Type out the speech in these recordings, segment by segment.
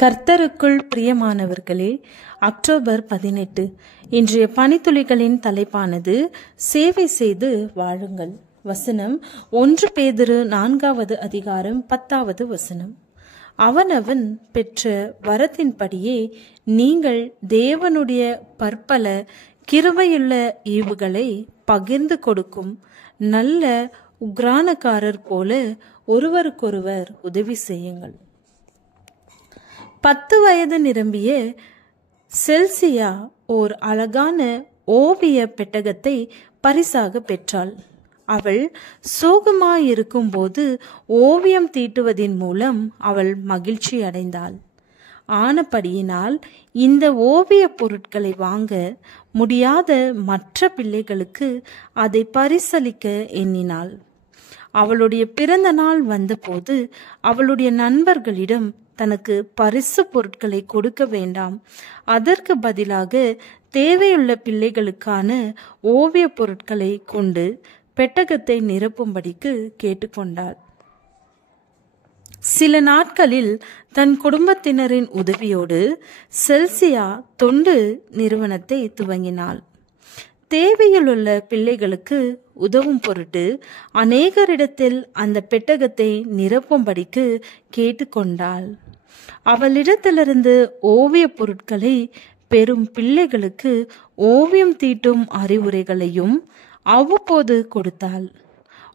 கர்த்தருக்குள் பிரியமானவர்களே, அக்டோபர் 18 இன்றைய பனித்துளிகளின் தலைப்பானது சேவை செய்து வாழுங்கள். வசனம் 1 பேதுரு 4வது அதிகாரம் 10வது வசனம். அவனவன் பெற்ற வரத்தின்படியே நீங்கள் தேவனுடைய பற்பல கிருபையுள்ள ஈவுகளை பகிர்ந்து கொடுக்கும் நல்ல உக்ரானக்காரர் போல ஒருவருக்கொருவர் உதவி செய்யுங்கள். 10 வயது நிரம்பிய செல்சியா ஓர் அழகான ஓவிய பெட்டகத்தை பரிசாக பெற்றாள். அவள் சோகமாயிருக்கும் போது ஓவியம் தீட்டுவதின் மூலம் அவள் மகிழ்ச்சி அடைந்தாள். ஆனபடியினால் இந்த ஓவிய பொருட்களை வாங்க முடியாத மற்ற பிள்ளைகளுக்கு அதை பரிசளிக்க எண்ணினாள். அவளுடைய பிறந்த நாள் வந்தபோது அவளுடைய நண்பர்களிடம் தனக்கு பரிசு பொருட்களை கொடுக்க வேண்டாம், அதற்கு பதிலாக தேவையுள்ள பிள்ளைகளுக்கான ஓவிய பொருட்களை கொண்டு பெட்டகத்தை நிரப்பும்படிக்கு கேட்டுக்கொண்டாள். சில நாட்களில் தன் குடும்பத்தினரின் உதவியோடு செல்சியா தொண்டு நிறுவனத்தை துவங்கினாள். தேவையிலுள்ள பிள்ளைகளுக்கு உதவும் பொருட்டு அநேகரிடத்தில் அந்த பெட்டகத்தை நிரப்பும்படிக்கு கேட்டுக்கொண்டாள். அவளிடத்திலிருந்து ஓவிய பொருட்களை பெறும் பிள்ளைகளுக்கு ஓவியம் தீட்டும் அறிவுரைகளையும் அவ்வப்போது கொடுத்தாள்.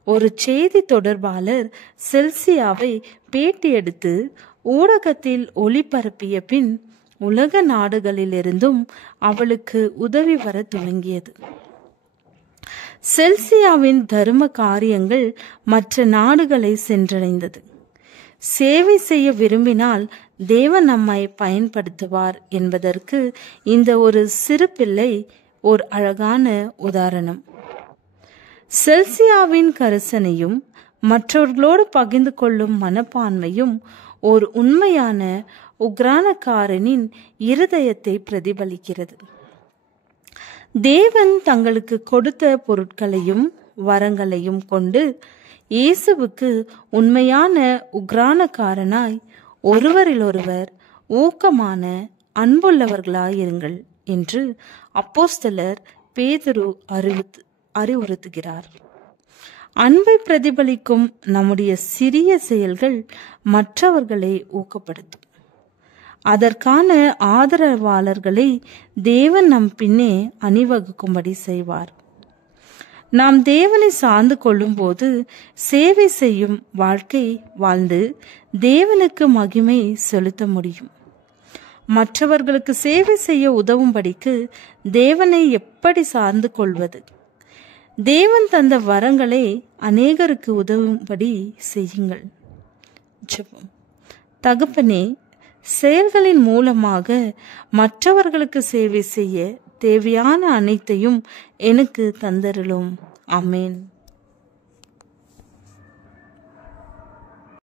ஒரு செய்தி தொடர்பாளர் செல்சியாவை பேட்டி எடுத்து ஊடகத்தில் ஒளிபரப்பிய பின் உலக நாடுகளிலிருந்தும் அவளுக்கு உதவி வர துவங்கியது. செல்சியாவின் தர்ம காரியங்கள் மற்ற நாடுகளை சென்றடைந்தது. சேவை செய்ய விரும்பினால் தேவன் நம்மை பயன்படுத்துவார் என்பதற்கு இந்த ஒரு சிறு பிள்ளை ஒரு அழகான உதாரணம். செல்சியாவின் கரிசனையும் மற்றவர்களோடு பகிர்ந்து கொள்ளும் மனப்பான்மையும் ஒரு உண்மையான உக்ரானக்காரனின் இருதயத்தை பிரதிபலிக்கிறது. தேவன் தங்களுக்கு கொடுத்த பொருட்களையும் வரங்களையும் கொண்டு இயேசுவுக்கு உண்மையான உக்ரானக்காரனாய் ஒருவரிலொருவர் ஊக்கமான அன்புள்ளவர்களாயிருங்கள் என்று அப்போஸ்தலர் பேதுரு அறிவுறுத்துகிறார். அன்பை பிரதிபலிக்கும் நம்முடைய சிறிய செயல்கள் மற்றவர்களை ஊக்கப்படுத்தும். அதற்கான ஆதரவாளர்களை தேவன் நம் பின்னே அணிவகுக்கும்படி செய்வார். நாம் தேவனை சார்ந்து கொள்ளும் போது சேவை செய்யும் வாழ்க்கை வாழ்ந்து தேவனுக்கு மகிமை செலுத்த முடியும். மற்றவர்களுக்கு சேவை செய்ய உதவும்படிக்கு தேவனை எப்படி சார்ந்து கொள்வது? தேவன் தந்த வரங்களை அநேகருக்கு உதவும்படி செய்யுங்கள். ஜெபம். தகப்பனே, செயல்களின் மூலமாக மற்றவர்களுக்கு சேவை செய்ய தேவையான அனைத்தையும் எனக்கு தந்தருளும். ஆமென்.